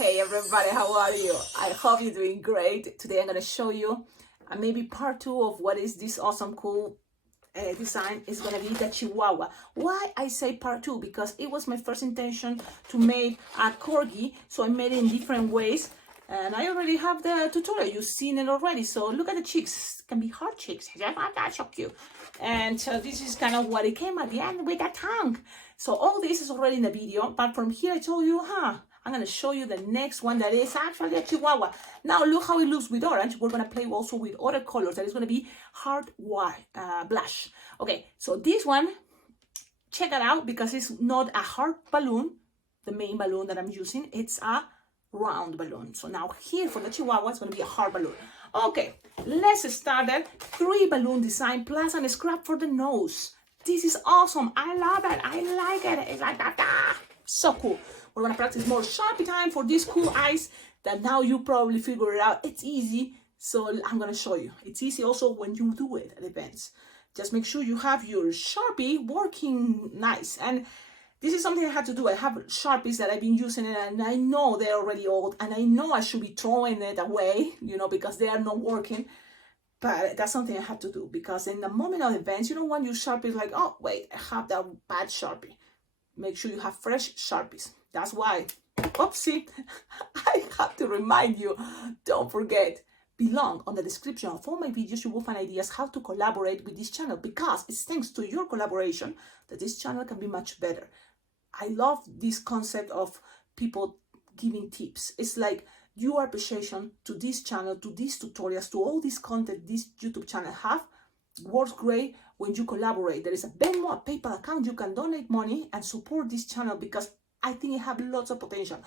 Hey everybody, how are you? I hope you're doing great. Today I'm going to show you maybe part 2 of what is this awesome cool design. Is going to be the Chihuahua. Why I say part 2? Because it was my first intention to make a corgi, so I made it in different ways. And I already have the tutorial. You've seen it already. So look at the cheeks. It can be hard cheeks. That's so cute. And so this is kind of what it came at the end with that tongue. So all this is already in the video. But from here I told you, I'm going to show you the next one that is actually a Chihuahua. Now look how it looks with orange. We're going to play also with other colors. That is going to be hard white blush. Okay, so this one, check it out because it's not a hard balloon. The main balloon that I'm using, it's a round balloon. So now here for the Chihuahua, it's going to be a hard balloon. Okay, let's start it. 3 balloon design plus a scrap for the nose. This is awesome. I love it. I like it. It's like that. So cool. We're going to practice more Sharpie time for these cool eyes that now you probably figure it out. It's easy. So I'm going to show you. It's easy also when you do it. It depends. Just make sure you have your Sharpie working nice. And this is something I had to do. I have Sharpies that I've been using and I know they're already old and I know I should be throwing it away, because they are not working. But that's something I had to do because in the moment of events, you don't want your Sharpies like, oh, wait, I have that bad Sharpie. Make sure you have fresh Sharpies. That's why, oopsie, I have to remind you, don't forget, below on the description of all my videos, you will find ideas how to collaborate with this channel because it's thanks to your collaboration that this channel can be much better. I love this concept of people giving tips. It's like your appreciation to this channel, to these tutorials, to all this content this YouTube channel have works great when you collaborate. There is a Venmo, a PayPal account. You can donate money and support this channel because I think it has lots of potential.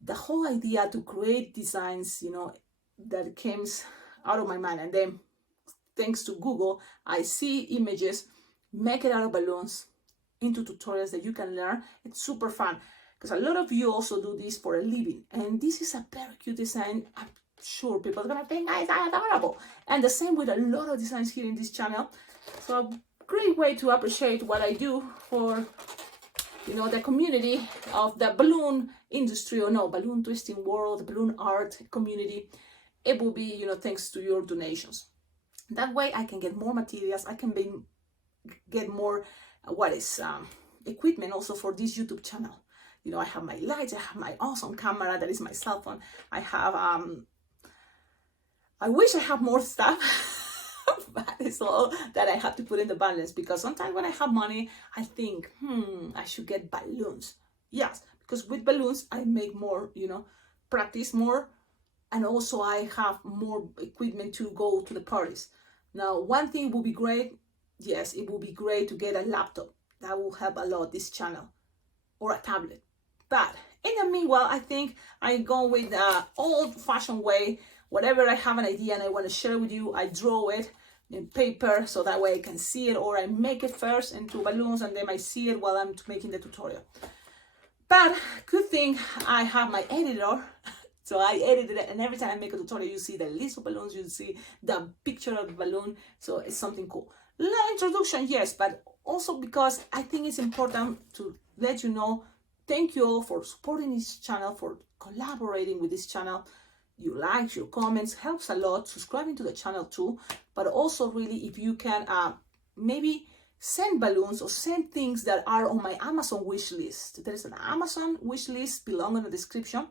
The whole idea to create designs, that came out of my mind. And then thanks to Google, I see images, make it out of balloons into tutorials that you can learn. It's super fun because a lot of you also do this for a living. And this is a very cute design. I'm sure people are going to think it's adorable. And the same with a lot of designs here in this channel. So a great way to appreciate what I do for, the community of the balloon industry or balloon twisting world, balloon art community. It will be, thanks to your donations. That way I can get more materials. I can get more, equipment also for this YouTube channel. I have my lights, I have my awesome camera, that is my cell phone. I have, I wish I have more stuff, but it's all that I have to put in the balance because sometimes when I have money, I think, I should get balloons. Yes, because with balloons, I make more, practice more. And also I have more equipment to go to the parties. Now, one thing will be great. Yes, it will be great to get a laptop. That will help a lot this channel or a tablet. But in the meanwhile, I think I go with the old-fashioned way. Whatever I have an idea and I want to share with you, I draw it in paper so that way I can see it, or I make it first into balloons and then I see it while I'm making the tutorial. But good thing I have my editor. So I edited it, and every time I make a tutorial, you see the list of balloons, you see the picture of the balloon. So it's something cool. Little introduction, yes, but also because I think it's important to let you know, thank you all for supporting this channel, for collaborating with this channel. Your likes, your comments helps a lot. Subscribing to the channel too, but also really if you can maybe send balloons or send things that are on my Amazon wish list. There's an Amazon wish list below in the description.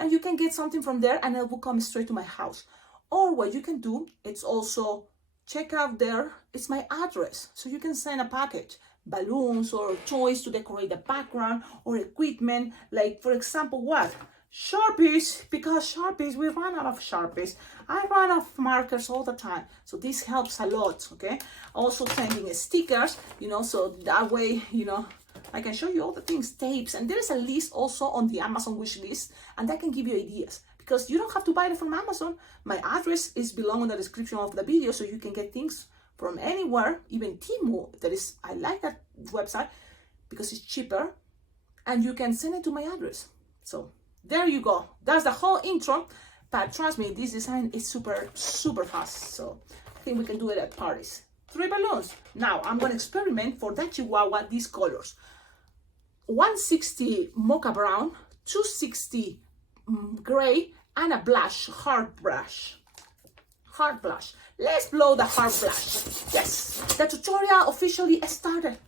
And you can get something from there and it will come straight to my house. Or what you can do, it's also check out there, it's my address. So you can send a package, balloons or toys to decorate the background or equipment. Like for example, what? Sharpies, because Sharpies, we run out of Sharpies. I run out of markers all the time. So this helps a lot, okay? Also sending stickers, so that way, I can show you all the things, tapes, and there's a list also on the Amazon wish list, and that can give you ideas because you don't have to buy it from Amazon. My address is below in the description of the video, so you can get things from anywhere, even Temu. I like that website because it's cheaper, and you can send it to my address. So there you go. That's the whole intro, but trust me, this design is super, super fast. So I think we can do it at parties. 3 balloons. Now I'm going to experiment for that Chihuahua these colors. 160 mocha brown, 260 gray and a blush, hard blush. Hard blush. Let's blow the hard blush. Yes, the tutorial officially started.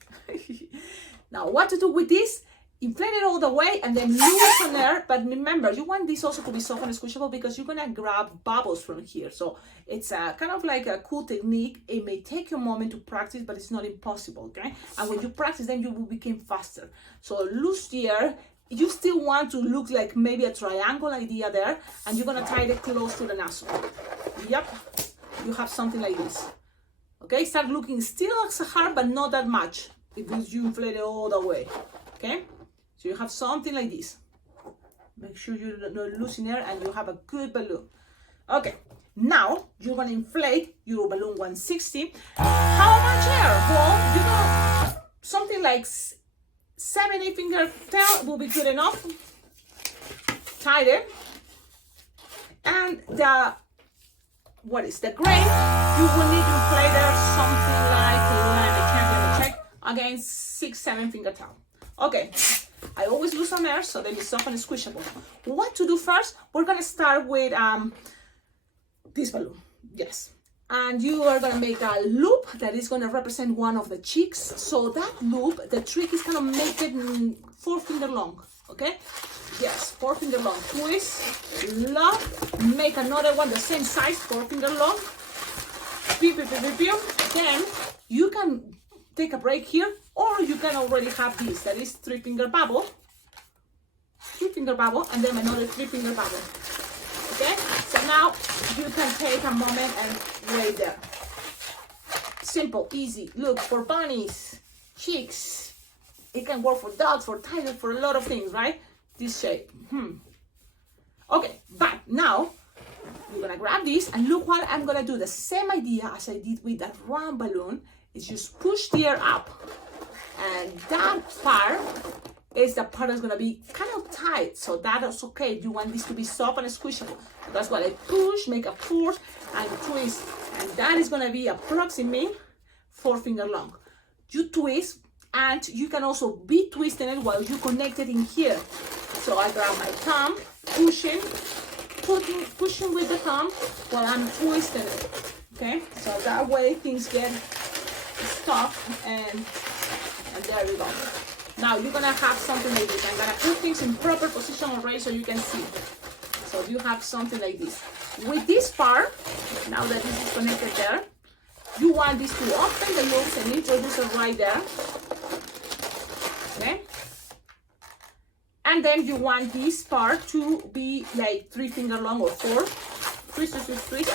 Now, what to do with this? Inflate it all the way and then loosen air. But remember, you want this also to be soft and squishable because you're gonna grab bubbles from here. So it's kind of like a cool technique. It may take you a moment to practice, but it's not impossible, okay? And when you practice, then you will become faster. So loose the air. You still want to look like maybe a triangle idea there, and you're gonna tie it close to the nozzle. Yep, you have something like this. Okay, start looking still hard, but not that much. If you inflate it all the way, okay? So you have something like this. Make sure you're not losing air and you have a good balloon. Okay, now you're gonna inflate your balloon 160. How much air? Well, you know, something like 7-8 finger tail will be good enough. Tie it. And the, what is the gray? You will need to inflate there something like, let me check, again, 6-7 finger tail. Okay. I always lose some air, so then it's soft and squishable. What to do first? We're gonna start with this balloon. Yes. And you are gonna make a loop that is gonna represent one of the cheeks. So that loop, the trick is gonna make it 4 finger long. Okay? Yes, 4 finger long. Twist, lock, make another one the same size, 4 finger long. Then you can take a break here, or you can already have this, that is 3 finger bubble, 3 finger bubble, and then another 3 finger bubble. Okay, so now you can take a moment and wait there. Simple, easy. Look, for bunnies, chicks, it can work for dogs, for tigers, for a lot of things, right? This shape. Okay, but now you're gonna grab this and look what I'm gonna do. The same idea as I did with that round balloon. Is just push the air up, and that part is the part that's gonna be kind of tight, so that is okay. You want this to be soft and squishable, so that's why I push, make a force and twist, and that is gonna be approximately 4 finger long. You twist, and you can also be twisting it while you connect it in here. So I grab my thumb, pushing with the thumb while I'm twisting it. Okay, so that way things get stuff, and there we go. Now you're gonna have something like this. I'm gonna put things in proper position already so you can see. So you have something like this. With this part, now that this is connected there, you want this to open the loops and introduce it right there. Okay? And then you want this part to be like 3 finger long or 4. Twist,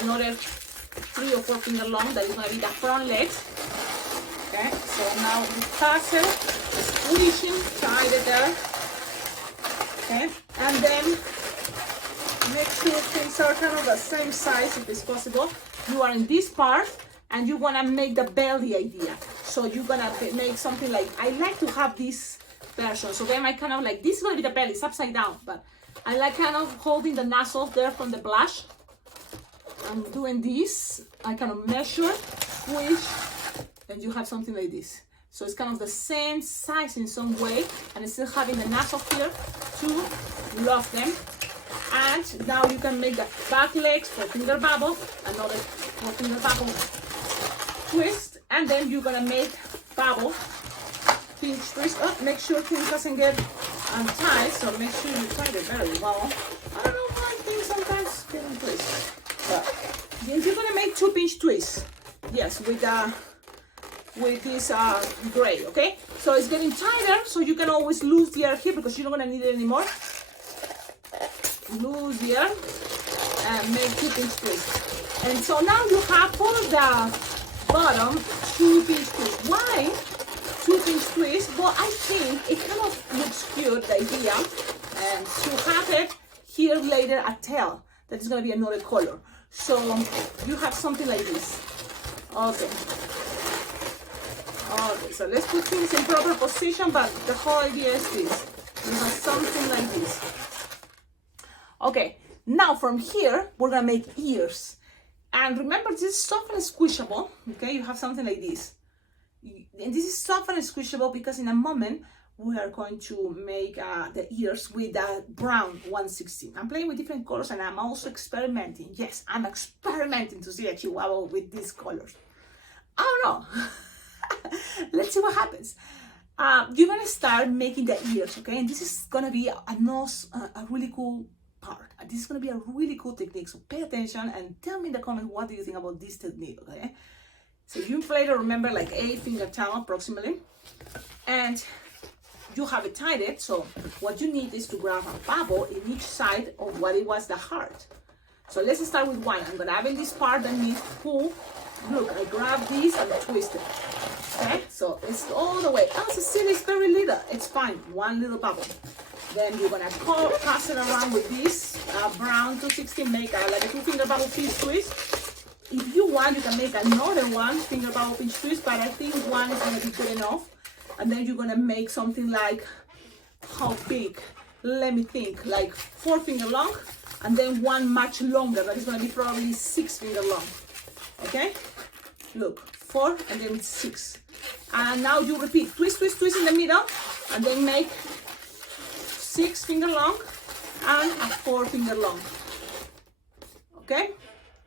another 3 or 4 finger long. That is gonna be the front legs. Okay, so now you pass it, squishing, tie it there. Okay, and then make sure things are kind of the same size if it's possible. You are in this part and you wanna make the belly idea. So you're gonna make something like, I like to have this version. So then I kind of like, this is gonna be the belly, it's upside down, but I like kind of holding the nozzle there from the blush. I'm doing this, I kind of measure, squish, and you have something like this. So it's kind of the same size in some way, and it's still having the nozzle here to lock them. And now you can make the back legs 4 finger bubble, another 4 finger bubble twist, and then you're gonna make bubble, pinch twist. Oh, make sure things doesn't get untied, so make sure you tie it very well. I don't know why things sometimes get untwisted. But then you're gonna make 2 pinch twists. Yes, with this gray, okay? So it's getting tighter, so you can always lose the air here because you're not gonna need it anymore. Lose the air and make 2 pinch twists. And so now you have for the bottom 2 pinch twists. Why 2 pinch twists? Well, I think it kind of looks cute, the idea, and to have it here later a tail that is gonna be another color. So you have something like this. Okay. Okay, so let's put things in proper position, but the whole idea is this. You have something like this. Okay, now from here, we're gonna make ears. And remember, this is soft and squishable, okay? You have something like this. And this is soft and squishable because in a moment, we are going to make the ears with the brown 116. I'm playing with different colors and I'm also experimenting. Yes, I'm experimenting to see a Chihuahua with these colors. I don't know. Let's see what happens. You're gonna start making the ears, okay? And this is gonna be a really cool part. This is gonna be a really cool technique. So pay attention and tell me in the comments what do you think about this technique, okay? So you play to remember like 8 finger tongue approximately, and you have it tied. So what you need is to grab a bubble in each side of what it was the heart. So let's start with one. I'm gonna have in this part that needs pull. Look, I grab this and twist it. Okay, so it's all the way. Oh, Cecilia, it's very little. It's fine. One little bubble. Then you're gonna pass it around with this brown 216. Make like a 2-finger bubble pinch twist. If you want, you can make another 1-finger bubble pinch twist, but I think one is gonna be good enough. And then you're gonna make something like, how big? Let me think. Like 4-finger long, and then one much longer. That is gonna be probably 6-finger long. Okay, look, 4 and then 6, and now you repeat, twist, twist, twist in the middle, and then make 6-finger long and a 4-finger long. Okay,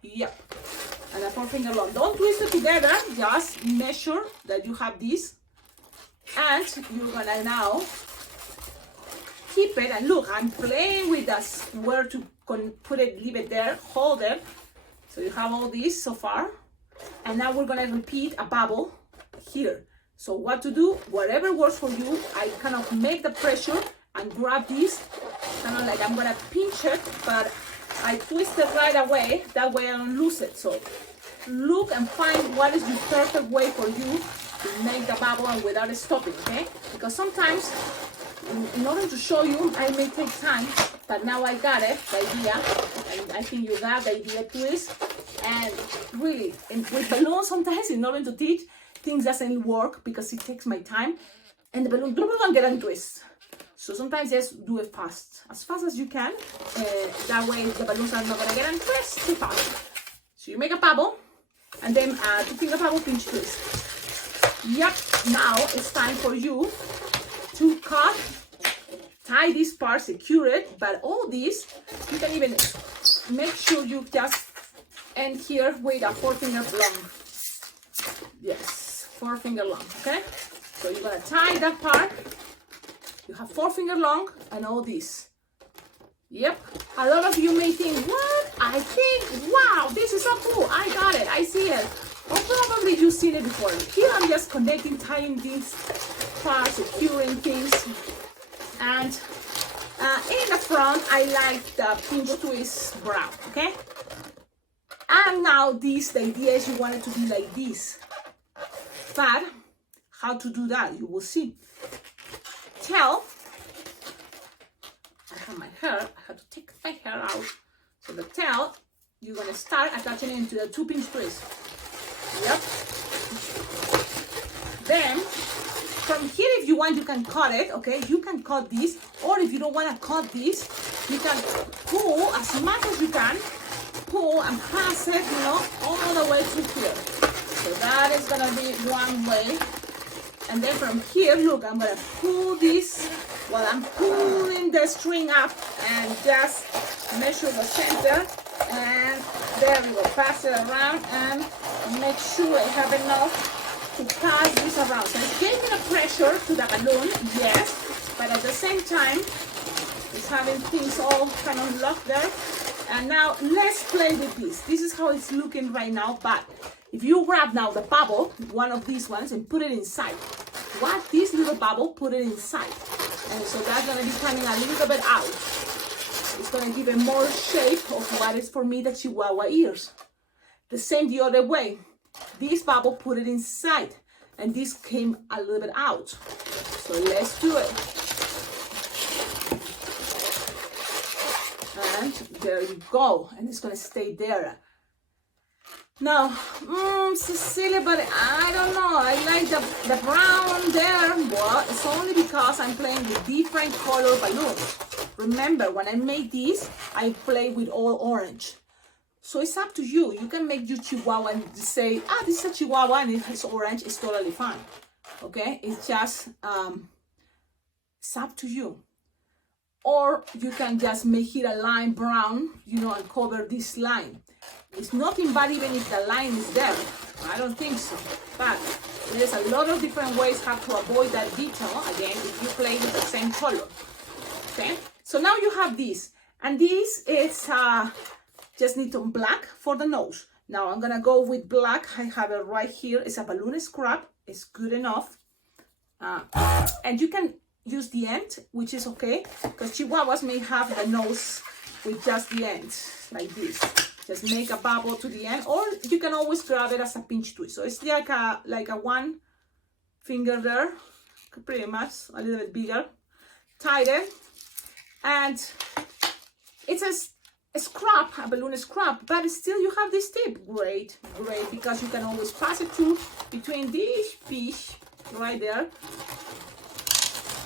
yep, and a 4-finger long. Don't twist it together, just measure that you have this, and you're gonna now keep it. And look, I'm playing with us where to put it, leave it there, hold it. So you have all this so far, and now we're gonna repeat a bubble here. So what to do, whatever works for you, I kind of make the pressure and grab this, kind of like I'm gonna pinch it, but I twist it right away, that way I don't lose it. So look and find what is the perfect way for you to make the bubble and without stopping, okay? Because sometimes, in order to show you, I may take time, but now I got it, the idea, and I think you got the idea twist. And really, with balloons sometimes, in order to teach, things doesn't work because it takes my time, and the balloon don't get a twist. So sometimes just do it fast as you can. That way the balloons are not gonna get a twist too fast. So you make a bubble, and then 2-finger bubble pinch twist. Yep, now it's time for you to cut, tie this part, secure it, but all this, you can even make sure you just end here with a 4-finger long. Yes, 4-finger long, okay? So you're gonna tie that part. You have 4-finger long and all this. Yep, a lot of you may think, what? I think, wow, this is so cool. I got it, I see it. Or probably you've seen it before. Here I'm just connecting, tying these parts, securing things. And in the front, I like the pinch twist brown, okay? And now this, the idea is you want it to be like this. But how to do that, you will see. Tail, I have my hair, I have to take my hair out. So the tail, you're gonna start attaching it into the 2-pinch twist. Yep. Then, from here, if you want, you can cut it, okay? You can cut this, or if you don't want to cut this, you can pull as much as you can, pull and pass it, you know, all the way to here. So that is gonna be one way. And then from here, look, I'm gonna pull this while I'm pulling the string up and just measure the center. And there we go, pass it around and make sure I have enough to pass this around. So it's giving a pressure to the balloon, yes, but at the same time, it's having things all kind of locked there. And now let's play with this. This is how it's looking right now, but if you grab now the bubble, one of these ones, and put it inside. Grab this little bubble, put it inside. And so that's gonna be coming a little bit out. It's gonna give it more shape of what is for me the Chihuahua ears. The same the other way. This bubble, put it inside, and this came a little bit out. So let's do it. And there you go, and it's gonna stay there. Now, Cecilia, but I don't know, I like the brown there. Well, it's only because I'm playing with different color balloons. Remember, when I made this, I play with all orange. So it's up to you. You can make your Chihuahua and say, this is a Chihuahua and it has orange. It's totally fine. Okay? It's just It's up to you. Or you can just make it a line brown, you know, and cover this line. It's nothing bad even if the line is there. I don't think so. But there's a lot of different ways how to avoid that detail, again, if you play with the same color. Okay? So now you have this. And this is just need some black for the nose. Now I'm gonna go with black. I have it right here. It's a balloon scrap. It's good enough. And you can use the end, which is okay, because Chihuahuas may have the nose with just the end, like this. Just make a bubble to the end, or you can always grab it as a pinch twist. So it's like a one finger there, pretty much, a little bit bigger. Tight it, and it's a scrap, a balloon scrap, but still you have this tip. Great, because you can always pass it through between this piece right there,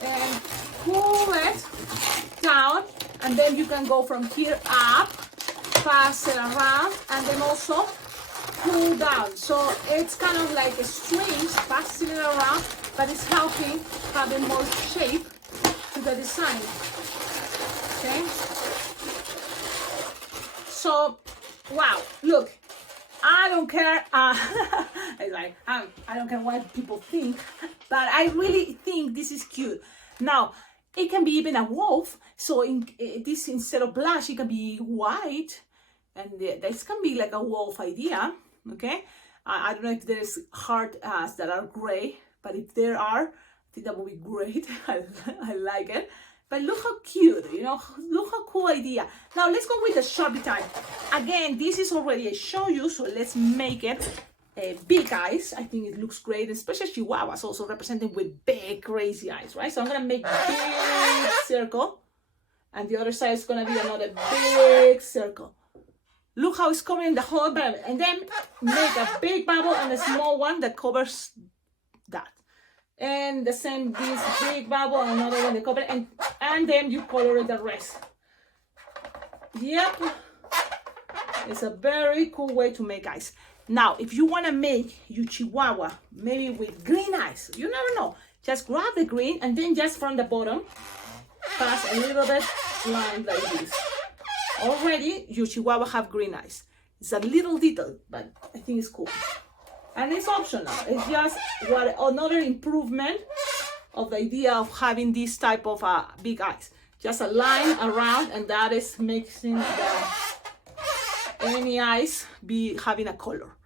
and pull it down, and then you can go from here up, pass it around, and then also pull down. So it's kind of like a string, passing it around, but it's helping having more shape to the design. Okay. So, wow, look, I don't care. It's like, I don't care what people think, but I really think this is cute. Now, it can be even a wolf. So this, instead of blush, it can be white. And this can be like a wolf idea, okay? I don't know if there's heart that are gray, but if there are, I think that would be great. I like it. But look how cute, you know, look how cool idea. Now let's go with the Sharpie time. Again, this is already I show you, so let's make it big eyes. I think it looks great, especially Chihuahuas also represented with big crazy eyes, right? So I'm gonna make big circle, and the other side is gonna be another big circle. Look how it's covering the whole bubble, and then make a big bubble and a small one that covers that. And the same, this big bubble, another one that covers, and then you color the rest. Yep, it's a very cool way to make eyes. Now, if you want to make your Chihuahua maybe with green eyes, you never know. Just grab the green and then just from the bottom, pass a little bit line like this. Already, your Chihuahua have green eyes. It's a little detail, but I think it's cool. And it's optional. It's just another improvement of the idea of having this type of big eyes. Just a line around, and that is making any eyes be having a color.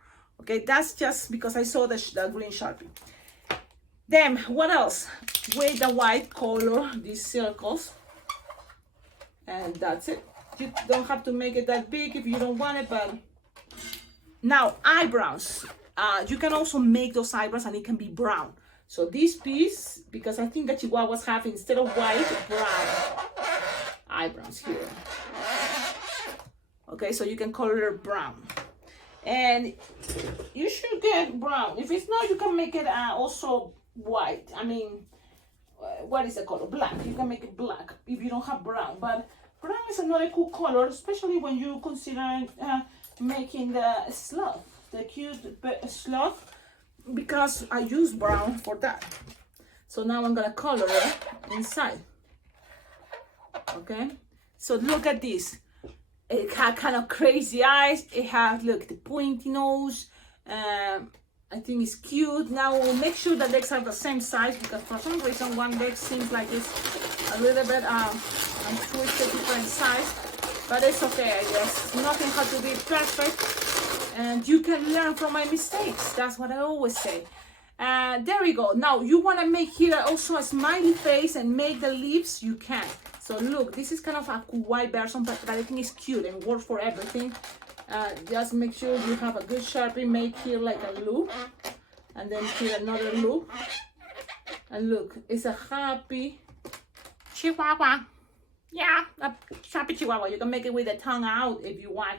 Okay, that's just because I saw the green Sharpie. Then, what else? With the white color, these circles. And that's it. You don't have to make it that big if you don't want it, but... Now, eyebrows. You can also make those eyebrows and it can be brown. So this piece, because I think that Chihuahuas have, instead of white, brown eyebrows here. Okay, so you can color brown. And you should get brown. If it's not, you can make it also white. I mean, what is the color? Black. You can make it black if you don't have brown. But brown is another cool color, especially when you consider making the sloth. The cute sloth, because I use brown for that. So now I'm gonna color it inside. Okay, so look at this. It had kind of crazy eyes. It has, look, the pointy nose. I think it's cute. Now we'll make sure the legs are the same size, because for some reason one leg seems like it's a little bit twisted, different size, but it's okay, I guess. Nothing has to be perfect. And you can learn from my mistakes. That's what I always say. There we go. Now you want to make here also a smiley face and make the lips. You can. So look, this is kind of a kawaii version, but I think it's cute and works for everything. Just make sure you have a good Sharpie. Make here like a loop, and then here another loop. And look, it's a happy Chihuahua. Yeah, a Sharpie Chihuahua. You can make it with the tongue out if you want,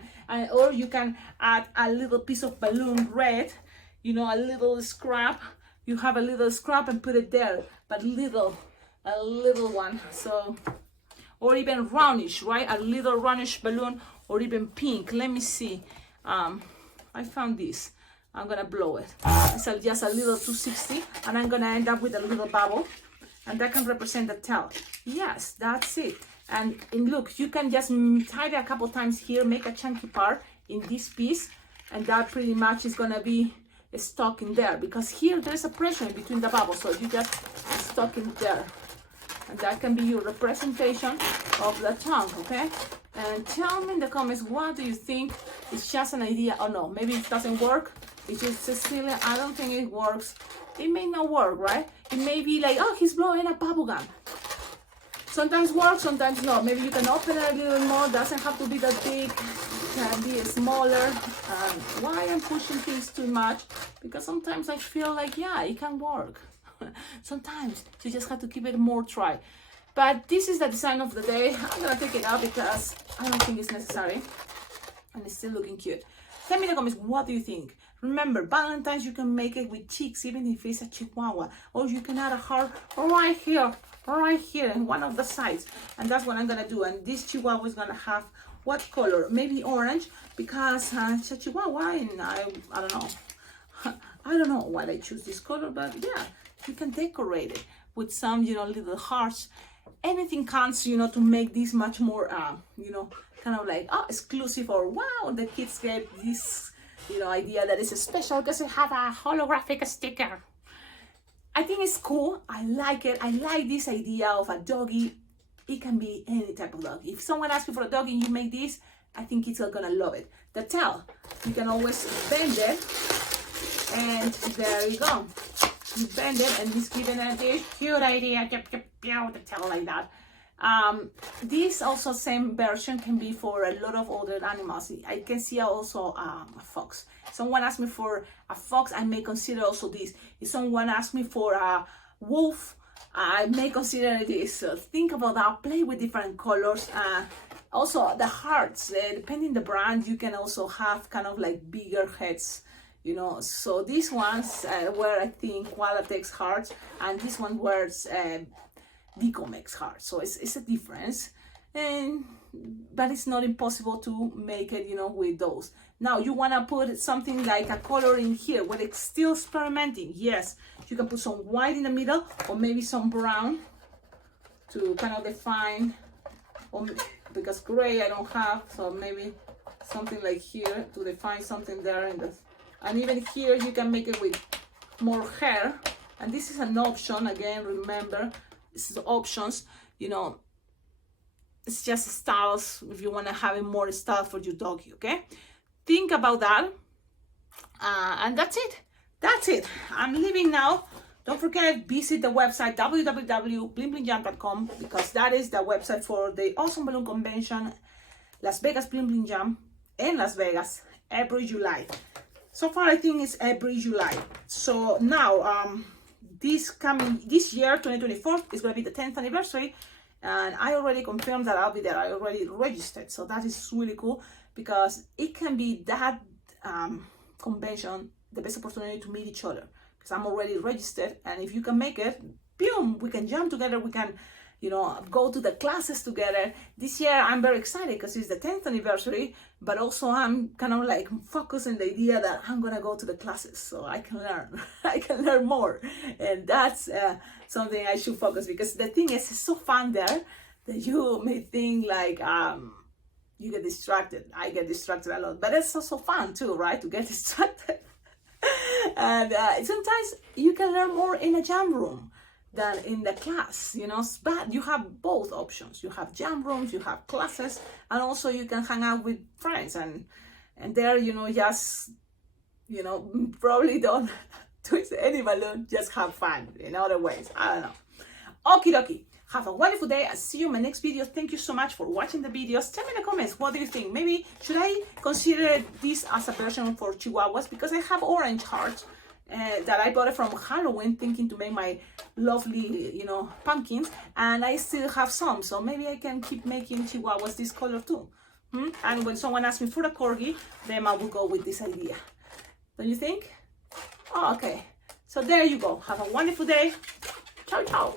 or you can add a little piece of balloon red, you know, a little scrap. You have a little scrap and put it there, but a little one. So, or even roundish, right? A little roundish balloon, or even pink. Let me see. I found this. I'm gonna blow it. It's just a little 260, and I'm gonna end up with a little bubble. and that can represent the tail. Yes, that's it. And look, you can just tie it a couple times here, make a chunky part in this piece, and that pretty much is gonna be stuck in there, because here there's a pressure in between the bubbles, so you just stuck in there. And that can be your representation of the tongue, okay? And tell me in the comments, what do you think? It's just an idea or no? Maybe it doesn't work. It's just, Cecilia, I don't think it works. It may not work, right? It may be like, oh, he's blowing a bubble gum. Sometimes works, sometimes not. Maybe you can open it a little more. Doesn't have to be that big. Can be smaller. Why I'm pushing things too much? Because sometimes I feel like, yeah, it can work. Sometimes you just have to give it more try. But this is the design of the day. I'm gonna take it out because I don't think it's necessary, and it's still looking cute. Tell me in the comments, what do you think? Remember, Valentine's, you can make it with cheeks, even if it's a Chihuahua, or you can add a heart right here in one of the sides, and that's what I'm gonna do. And this Chihuahua is gonna have what color? Maybe orange, because it's a Chihuahua, and I don't know. I don't know why I choose this color, but yeah, you can decorate it with some, little hearts. Anything counts, to make this much more, kind of like, oh, exclusive, or wow, the kids get this, idea that is special because it have a holographic sticker. I think it's cool. I like it. I like this idea of a doggy. It can be any type of dog. If someone asks you for a doggy and you make this, I think kids are gonna love it. The tail, you can always bend it, and there you go. You bend it, and it's given a cute idea. The tail like that. This also same version can be for a lot of other animals. I can see also a fox. Someone asked me for a fox, I may consider also this. If someone asks me for a wolf, I may consider this. So think about that. Play with different colors. Also the hearts, depending the brand, you can also have kind of like bigger heads. So these ones were, I think, Qualatex hearts, and this one wears Decomex hearts. So it's a difference, but it's not impossible to make it, with those. Now you want to put something like a color in here where it's still experimenting. Yes, you can put some white in the middle, or maybe some brown to kind of define, because gray I don't have, so maybe something like here to define something there in the. And even here you can make it with more hair, and this is an option. Again, remember, this is the options, it's just styles if you want to have more style for your doggy. Okay, think about that, and that's it. I'm leaving now. Don't forget, visit the website www.blingblingjam.com, because that is the website for the Awesome Balloon Convention, Las Vegas Bling Bling Jam in Las Vegas every July. So far, I think it's every July. So now, this year, 2024, is going to be the 10th anniversary. And I already confirmed that I'll be there. I already registered. So that is really cool, because it can be that convention, the best opportunity to meet each other. Because I'm already registered. And if you can make it, boom, we can jam together. We can, go to the classes together. This year, I'm very excited because it's the 10th anniversary, but also I'm kind of like focused on the idea that I'm going to go to the classes so I can learn. I can learn more. And that's something I should focus, because the thing is, it's so fun there that you may think like you get distracted. I get distracted a lot, but it's also fun too, right? To get distracted. And sometimes you can learn more in a jam room than in the class, but you have both options. You have jam rooms, you have classes, and also you can hang out with friends, and there, just, probably don't twist any balloon, just have fun in other ways. I don't know. Okie dokie. Have a wonderful day. I'll see you in my next video. Thank you so much for watching the videos. Tell me in the comments, what do you think? Maybe should I consider this as a version for Chihuahuas, because I have orange hearts that I bought it from Halloween, thinking to make my lovely, pumpkins, and I still have some, so maybe I can keep making Chihuahuas this color too. And when someone asks me for a corgi, then I will go with this idea. Don't you think? Oh, okay. So there you go. Have a wonderful day. Ciao, ciao.